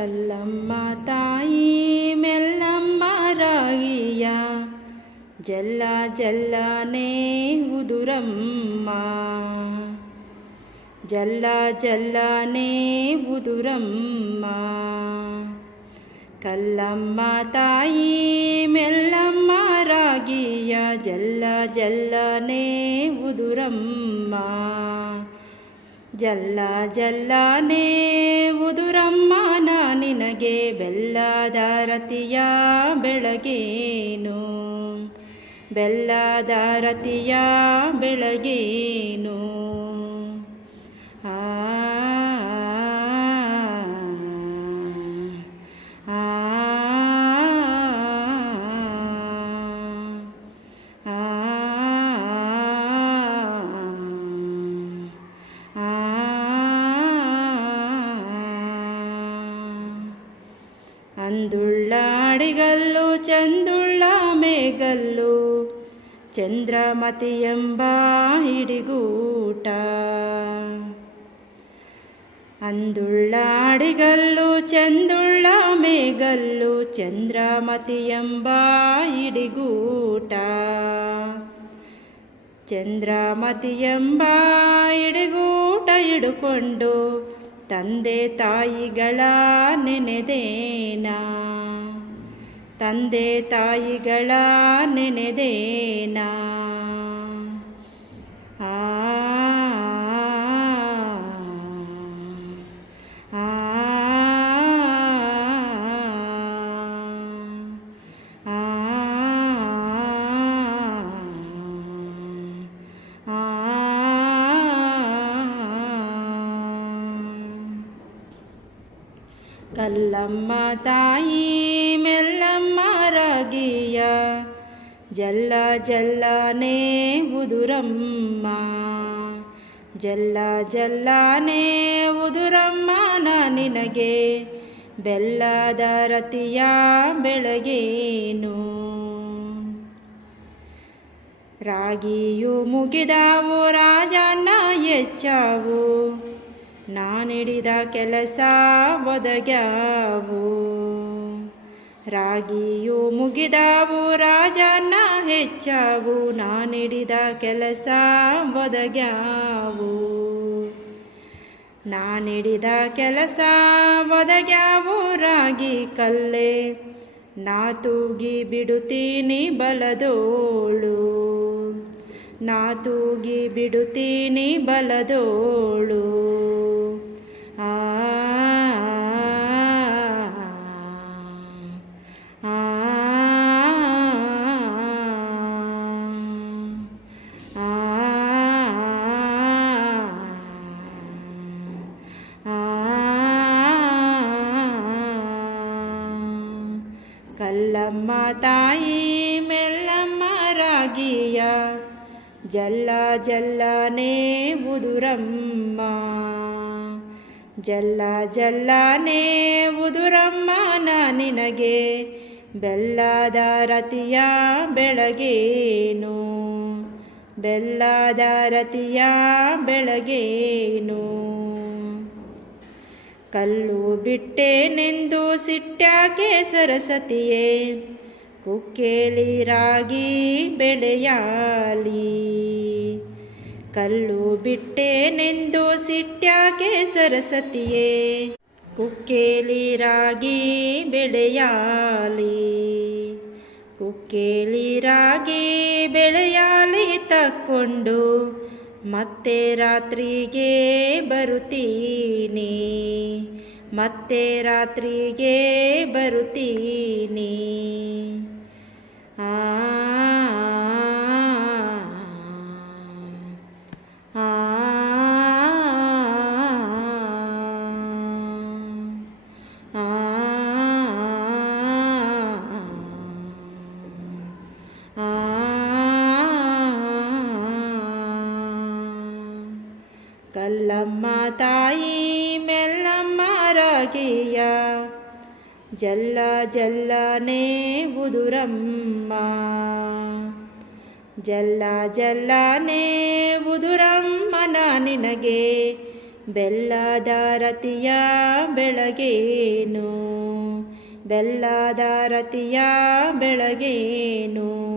ಕಲ್ಲಮ್ಮ ತಾಯಿ ಮೆಲ್ಲಮ್ಮ ರಾಗಿಯ ಜಲ್ಲ ಜಲ್ಲನೆ ಉದುರಮ್ಮ ಜಲ್ಲ ಜಲ್ಲನೆ ಉದುರಮ್ಮ ಕಲ್ಲಮ್ಮ ತಾಯಿ ಮೆಲ್ಲಮ್ಮ ರಾಗಿಯ ಜಲ್ಲ ಜಲ್ಲನೆ ಉದುರಮ್ಮ ಜಲ್ಲ ಜಲ್ಲನೆ ನಾ ನಿನಗೆ ಬೆಲ್ಲದ ರತಿಯ ಬೆಳಗೇನು? ಬೆಲ್ಲದ ರತಿಯ ಬೆಳಗೇನು? ಅಂದುಳ್ಳ ಅಡಿಗಲ್ಲು ಚಂದುಳ್ಳ ಮೇಗಲ್ಲು ಚಂದ್ರಮತಿ ಎಂಬ ಹಿಡಿಗೂಟ. ಅಂದುಳ್ಳ ಅಡಿಗಲ್ಲು ಚಂದುಳ್ಳ ಮೇಗಲ್ಲು ಚಂದ್ರಮತಿ ಎಂಬ ಹಿಡಿಗೂಟ. ಚಂದ್ರಮತಿ ಎಂಬ ಹಿಡಿಗೂಟ ಹಿಡುಕೊಂಡು ತಂದೆ ತಾಯಿಗಳ ನೆನೆದೇನಾ? ತಂದೆ ತಾಯಿಗಳ ನೆನೆದೇನಾ? ಕಲ್ಲಮ್ಮ ತಾಯಿ ಮೆಲ್ಲಮ್ಮ ರಾಗಿಯ ಜಲ್ಲ ಜಲ್ಲಾನೆ ಉದುರಮ್ಮ. ಜಲ್ಲ ಜಲ್ಲಾನೆ ಉದುರಮ್ಮ ನಿನಗೆ ಬೆಲ್ಲದ ರತಿಯ ಬೆಳಗೇನು. ರಾಗಿಯು ಮುಗಿದವು, ರಾಜನ ಹೆಚ್ಚಾವು. ನಾನಿಡಿದ ಕೆಲಸ ಒದಗ್ಯಾವು. ರಾಗಿಯು ಮುಗಿದಾವು ರಾಜನ ಹೆಚ್ಚಾವು. ನಾನಿಡಿದ ಕೆಲಸ ಒದಗ್ಯಾವು. ನಾನಿಡಿದ ಕೆಲಸ ಒದಗ್ಯಾವು, ರಾಗಿ ಕಲ್ಲೆ. ನಾ ತೂಗಿ ಬಿಡುತ್ತೀನಿ ಬಲದೋಳು. ನಾ ತೂಗಿ ಬಿಡುತ್ತೀನಿ ಬಲದೋಳು. ಕಲ್ಲಮ್ಮ ತಾಯಿ ಮೆಲ್ಲಮ್ಮ ರಾಗಿಯ ಜಲ್ಲ ಜಲ್ಲನೆ ಉದುರಮ್ಮ ಜಲ್ಲ ಜಲ್ಲನೆ ಉದುರಮ್ಮ ನಿನಗೆ ಬೆಲ್ಲದ ರತಿಯ ಬೆಳಗೇನು? ಬೆಲ್ಲದ ರತಿಯ ಬೆಳಗೇನು? ಕಲ್ಲು ಬಿಟ್ಟೇನೆಂದು ಸಿಟ್ಟ್ಯಾಕೆ ಸರಸ್ವತಿಯೇ ಕುಕ್ಕೇಲಿ ರಾಗಿ ಬೆಳೆಯಾಲಿ? ಕಲ್ಲು ಬಿಟ್ಟೇನೆಂದು ಸಿಟ್ಟ್ಯಾಕೆ ಸರಸ್ವತಿಯೇ ಕುಕ್ಕೇಲಿ ರಾಗಿ ಬೆಳೆಯಾಲಿ ಕುಕ್ಕೇಲಿ ರಾಗಿ ಬೆಳೆಯಾಲಿ ತಕ್ಕೊಂಡು ಮತ್ತೆ ರಾತ್ರಿಗೆ ಬರುತ್ತೀನಿ ಮತ್ತೆ ರಾತ್ರಿಗೆ ಬರುತ್ತೀನಿ. ಕಲ್ಲಮ್ಮ ತಾಯಿ ಮೆಲ್ಲಮ್ಮ ರಾಗಿಯ. ಜಲ್ಲ ಜಲ್ಲನೆ ಉದುರಮ್ಮ. ಜಲ್ಲ ಜಲ್ಲನೆ ಉದುರಮ್ಮನ ನಿನಗೆ ಬೆಲ್ಲದ ರತಿಯ ಬೆಳಗೇನು? ಬೆಲ್ಲದ ರತಿಯ ಬೆಳಗೇನು?